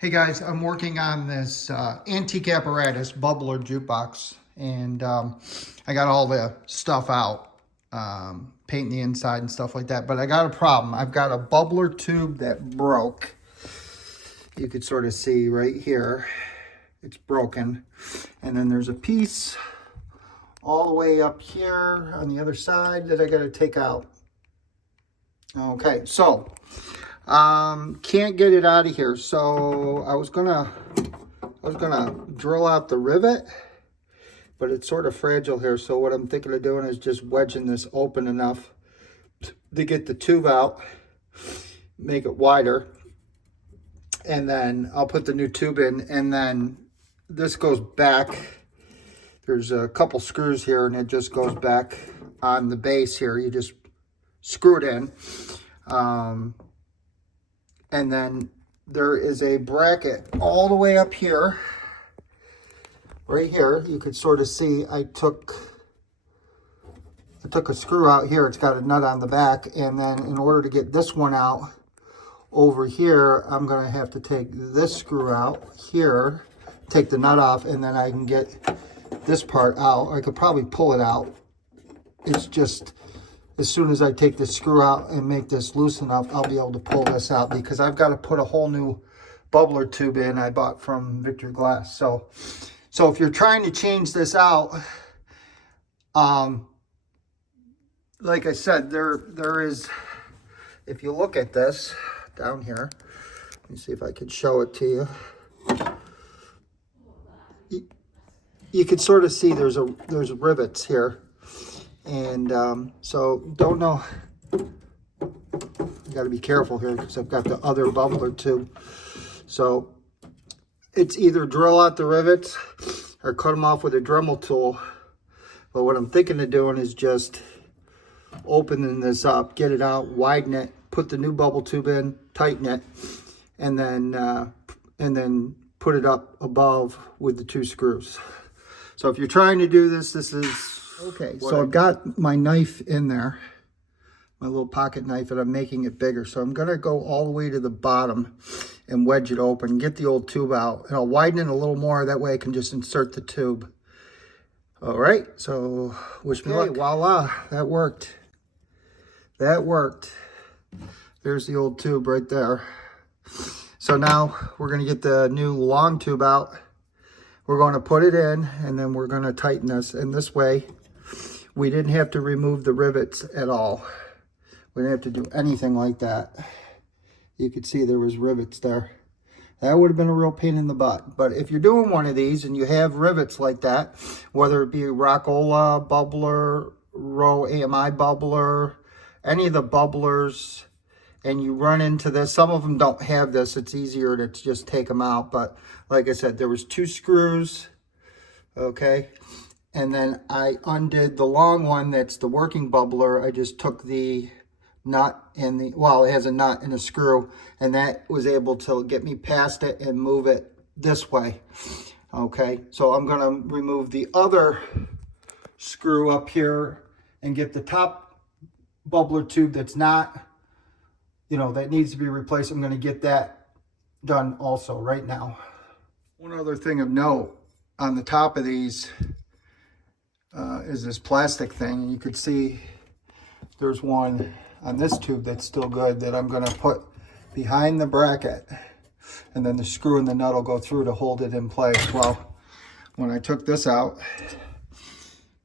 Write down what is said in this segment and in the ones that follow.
Hey guys, I'm working on this Antique Apparatus bubbler jukebox, and I got all the stuff out, painting the inside and stuff like that, but I got a problem. I've got a bubbler tube that broke. You could sort of see right here, it's broken. And then there's a piece all the way up here on the other side that I got to take out. Okay, so can't get it out of here, so I was gonna drill out the rivet, but it's sort of fragile here. So what I'm thinking of doing is just wedging this open enough to get the tube out, make it wider, and then I'll put the new tube in. And then this goes back. There's a couple screws here, and it just goes back on the base here. You just screw it in. And then there is a bracket all the way up here, right here. You could sort of see I took a screw out here. It's got a nut on the back. And then in order to get this one out over here, I'm going to have to take this screw out here, take the nut off, and then I can get this part out. I could probably pull it out. It's just, as soon as I take this screw out and make this loose enough, I'll be able to pull this out, because I've got to put a whole new bubbler tube in I bought from Victory Glass. So if you're trying to change this out, like I said, there is, if you look at this down here, let me see if I can show it to you. You can sort of see there's rivets here. And so don't know, you got to be careful here because I've got the other bubbler tube. So it's either drill out the rivets or cut them off with a Dremel tool. But what I'm thinking of doing is just opening this up, get it out, widen it, put the new bubble tube in, tighten it, and then put it up above with the two screws. So if you're trying to do this, this is okay. So I've got my knife in there, my little pocket knife, and I'm making it bigger. So I'm gonna go all the way to the bottom and wedge it open, get the old tube out, and I'll widen it a little more. That way I can just insert the tube. All right, so wish me luck. Voila, that worked. That worked. There's the old tube right there. So now we're gonna get the new long tube out. We're going to put it in, and then we're going to tighten this. And this way, we didn't have to remove the rivets at all. We didn't have to do anything like that. You could see there was rivets there. That would have been a real pain in the butt. But if you're doing one of these and you have rivets like that, whether it be Rockola, bubbler, Row AMI bubbler, any of the bubblers, and you run into this, some of them don't have this, it's easier to just take them out. But like I said, there was two screws, okay? And then I undid the long one that's the working bubbler. I just took the nut and the, well, it has a nut and a screw, and that was able to get me past it and move it this way, okay? So I'm gonna remove the other screw up here and get the top bubbler tube that's not, that needs to be replaced. I'm going to get that done also right now. One other thing of note on the top of these is this plastic thing. And you could see there's one on this tube that's still good that I'm going to put behind the bracket. And then the screw and the nut will go through to hold it in place. Well, when I took this out,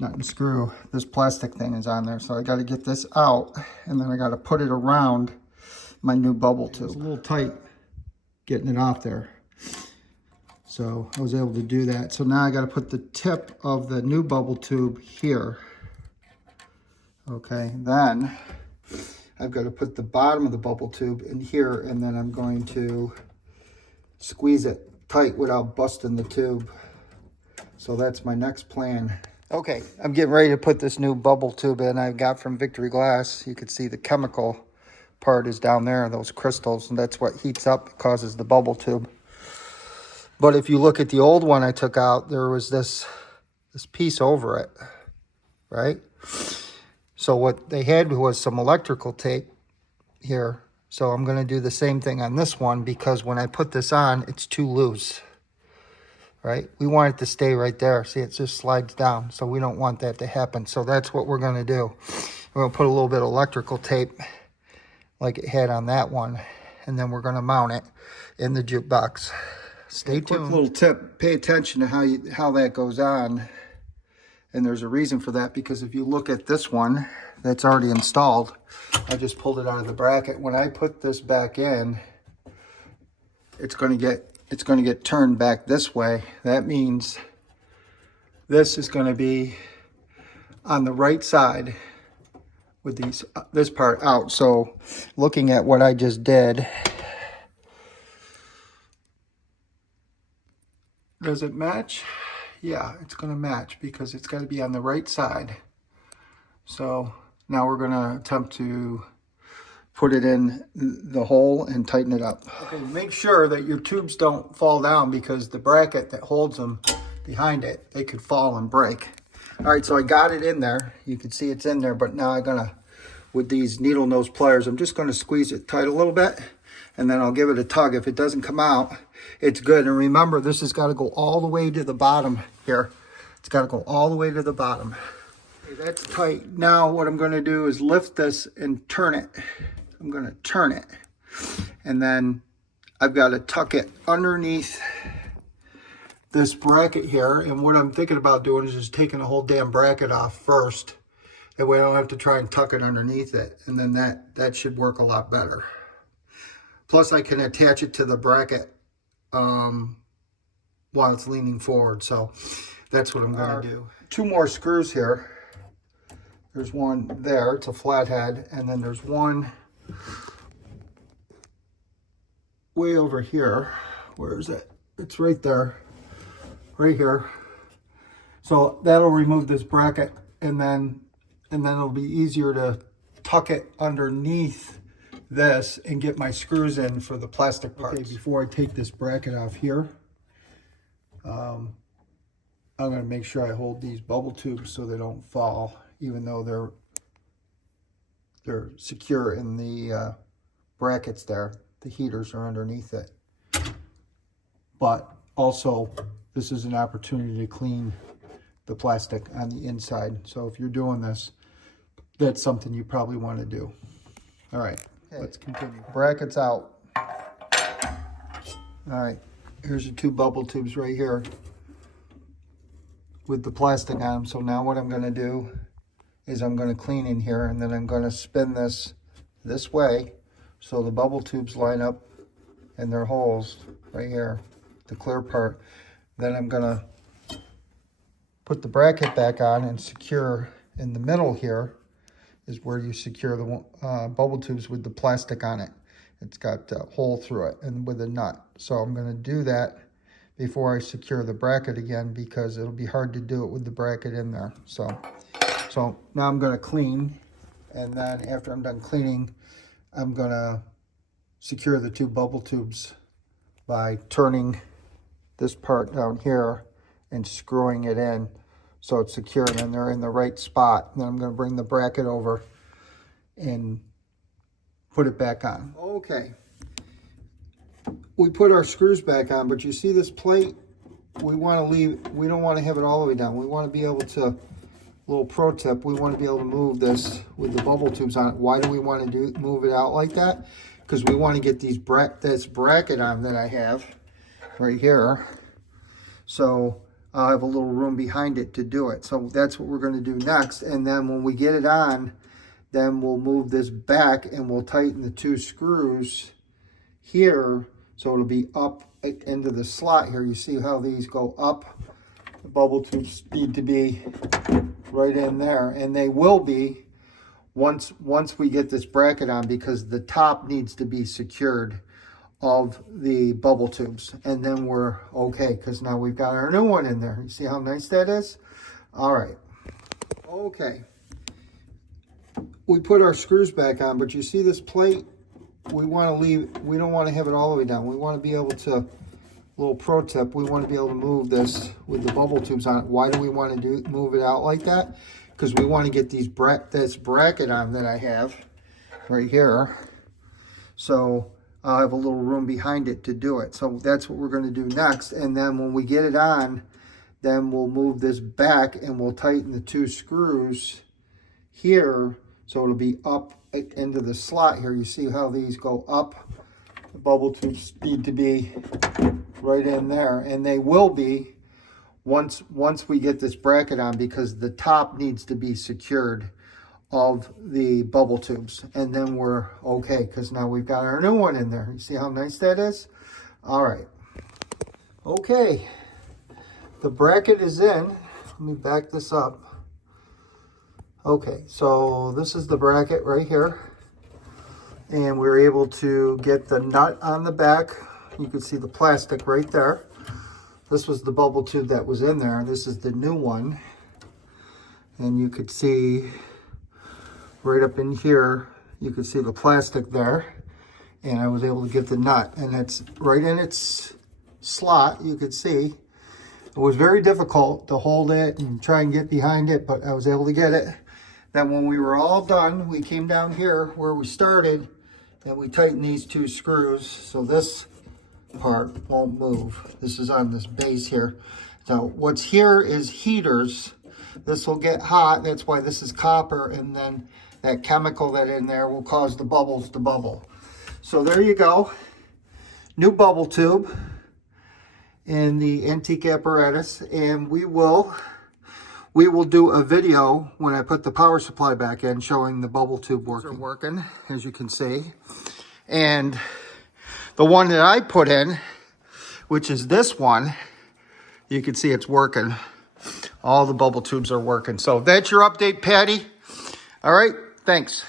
nut and screw, this plastic thing is on there. So I got to get this out, and then I got to put it around my new bubble tube. It's a little tight getting it off there. So I was able to do that. So now I got to put the tip of the new bubble tube here. Okay, then I've got to put the bottom of the bubble tube in here, and then I'm going to squeeze it tight without busting the tube. So that's my next plan. Okay, I'm getting ready to put this new bubble tube in I got from Victory Glass. You can see the chemical part is down there, those crystals, and that's what heats up, causes the bubble tube. But if you look at the old one I took out, there was this piece over it, right? So what they had was some electrical tape here So I'm going to do the same thing on this one, because when I put this on, it's too loose, right? We want it to stay right there. See, it just slides down, so we don't want that to happen. So that's what we're going to do. We're going to put a little bit of electrical tape like it had on that one, and then we're going to mount it in the jukebox. Stay tuned. Quick little tip, pay attention to how that goes on. And there's a reason for that, because if you look at this one that's already installed, I just pulled it out of the bracket. When I put this back in, it's going to get turned back this way. That means this is going to be on the right side with this part out. So looking at what I just did, does it match? Yeah, it's going to match because it's got to be on the right side. So now we're going to attempt to put it in the hole and tighten it up. Okay, make sure that your tubes don't fall down, because the bracket that holds them behind it, they could fall and break. All right, so I got it in there. You can see it's in there, but now I'm going to, with these needle nose pliers, I'm just going to squeeze it tight a little bit, and then I'll give it a tug. If it doesn't come out, it's good. And remember, this has got to go all the way to the bottom here. It's got to go all the way to the bottom. Okay, that's tight. Now what I'm going to do is lift this and turn it. I'm going to turn it, and then I've got to tuck it underneath this bracket here. And what I'm thinking about doing is just taking the whole damn bracket off first. That way I don't have to try and tuck it underneath it. And then that should work a lot better. Plus I can attach it to the bracket while it's leaning forward. So that's what I'm going to do. 2 more screws here. There's one there. It's a flathead. And then there's one way over here. Where is it? It's right there. Right here. So that'll remove this bracket, and then it'll be easier to tuck it underneath this and get my screws in for the plastic parts. Okay, before I take this bracket off here, I'm going to make sure I hold these bubble tubes so they don't fall, even though they're secure in the brackets there. The heaters are underneath it. But also, this is an opportunity to clean the plastic on the inside. So if you're doing this, that's something you probably want to do. All right, okay, let's continue. Brackets out. All right, here's the 2 bubble tubes right here with the plastic on them. So now what I'm going to do is I'm going to clean in here, and then I'm going to spin this way so the bubble tubes line up in their holes right here, the clear part. Then I'm going to put the bracket back on and secure in the middle here is where you secure the bubble tubes with the plastic on it. It's got a hole through it and with a nut. So I'm going to do that before I secure the bracket again, because it'll be hard to do it with the bracket in there. So now I'm going to clean, and then after I'm done cleaning, I'm going to secure the 2 bubble tubes by turning this part down here and screwing it in so it's secure, and then they're in the right spot. And then I'm going to bring the bracket over and put it back on. Okay, we put our screws back on, but you see this plate, we don't want to have it all the way down. We want to be able to, little pro tip, we want to be able to move this with the bubble tubes on it. Why do we want to move it out like that? Because we want to get this bracket on that I have right here. So I'll have a little room behind it to do it. So that's what we're going to do next. And then when we get it on, then we'll move this back and we'll tighten the 2 screws here. So it'll be up into the slot here. You see how these go up? The bubble tubes need to be right in there. And they will be once we get this bracket on, because the top needs to be secured of the bubble tubes, and then we're okay, because now we've got our new one in there. You see how nice that is? All right. Okay. We put our screws back on, but you see this plate? We don't want to have it all the way down. We want to be able to, little pro tip, we want to be able to move this with the bubble tubes on it. Why do we want to move it out like that? Because we want to get this bracket on that I have right here. So I'll have a little room behind it to do it. So that's what we're going to do next. And then when we get it on, then we'll move this back and we'll tighten the 2 screws here. So it'll be up into the slot here. You see how these go up? The bubble tubes need to be right in there. And they will be once we get this bracket on, because the top needs to be secured of the bubble tubes, and then we're okay, because now we've got our new one in there. You see how nice that is? All right. Okay. The bracket is in. Let me back this up. Okay, so this is the bracket right here. And we were able to get the nut on the back. You can see the plastic right there. This was the bubble tube that was in there. This is the new one. And you could see right up in here, you could see the plastic there. And I was able to get the nut. And it's right in its slot, you could see. It was very difficult to hold it and try and get behind it, but I was able to get it. Then when we were all done, we came down here where we started, and we tightened these 2 screws. So this part won't move. This is on this base here. So what's here is heaters. This will get hot. That's why this is copper, and then that chemical that in there will cause the bubbles to bubble. So there you go. New bubble tube in the Antique Apparatus, and we will do a video when I put the power supply back in showing the bubble tube working, as you can see. And the one that I put in, which is this one, you can see it's working. All the bubble tubes are working. So that's your update, Patty. All right, thanks.